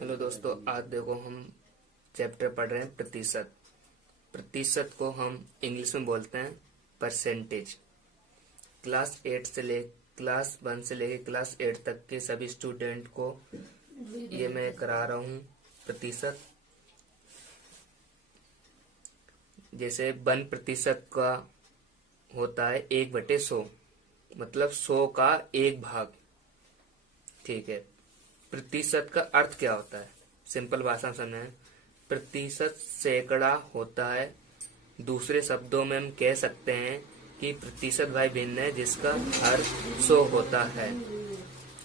Hello दोस्तों, आज देखो हम चैप्टर पढ़ रहे हैं प्रतिशत। प्रतिशत को हम इंग्लिश में बोलते हैं परसेंटेज। क्लास 1 से लेके क्लास 8 तक के सभी स्टूडेंट को ये मैं करा रहा हूँ प्रतिशत। जैसे 1% का होता है 1/100, मतलब 100 का 1 भाग। ठीक है। प्रतिशत का अर्थ क्या होता है, सिंपल भाषा में समझें। प्रतिशत सैकड़ा होता है। दूसरे शब्दों में हम कह सकते हैं कि प्रतिशत भाई भिन्न है जिसका अर्थ 100 होता है।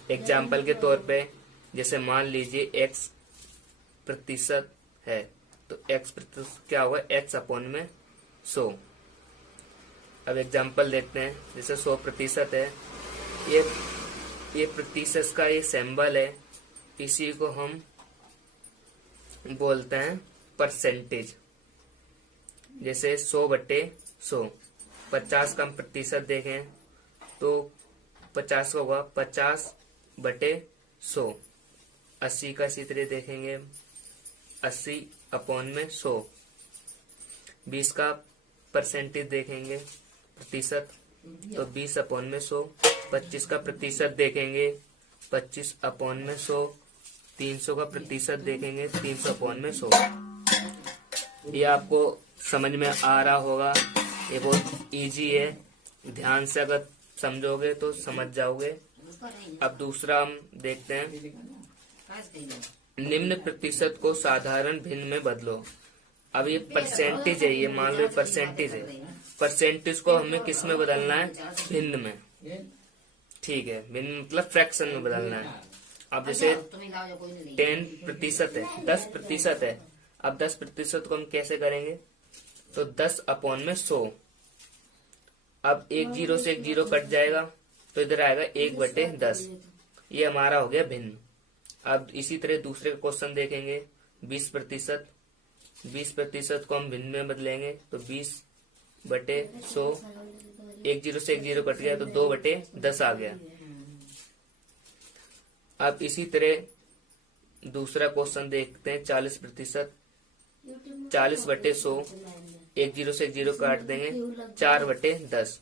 एग्जाम्पल के तौर पे जैसे मान लीजिए x प्रतिशत है तो x प्रतिशत क्या होगा, x अपॉन में 100। अब एग्जाम्पल देखते हैं, जैसे 100% है, ये प्रतिशत का ये सिंबल है, इसी को हम बोलते हैं परसेंटेज। जैसे 100/100, 50 का हम प्रतिशत देखें तो 50 का होगा 50/100। 80 का इसी तरह देखेंगे 80/100। 20 का परसेंटेज देखेंगे प्रतिशत तो 20/100। 25 का प्रतिशत देखेंगे 25/100। 300 का प्रतिशत देखेंगे 300/100। ये आपको समझ में आ रहा होगा, ये बहुत इजी है, ध्यान से अगर समझोगे तो समझ जाओगे। अब दूसरा हम देखते हैं, निम्न प्रतिशत को साधारण भिन्न में बदलो। अब ये परसेंटेज है, ये मान लो परसेंटेज है, परसेंटेज को हमें किस में बदलना है, भिन्न में। ठीक है, भिन्न मतलब फ्रैक्शन में बदलना है। अब जैसे 10% है, 10% है। अब 10% को हम कैसे करेंगे, तो 10/100। अब एक जीरो से एक जीरो कट जाएगा तो इधर आएगा 1/10। ये हमारा हो गया भिन्न। अब इसी तरह दूसरे क्वेश्चन देखेंगे, 20%। 20% को हम भिन्न में बदलेंगे तो 20/100। एक जीरो से एक जीरो कट गया तो 2/10 आ गया। अब इसी तरह दूसरा क्वेश्चन देखते हैं, 40%। 40/100, एक जीरो से एक जीरो काट देंगे 4/10।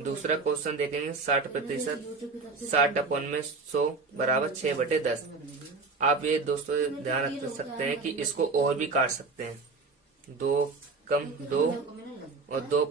दूसरा क्वेश्चन देखेंगे 60%। 60/100 बराबर 6/10। आप ये दोस्तों ध्यान रख सकते हैं कि इसको और भी काट सकते हैं, 2 कम 2 और 2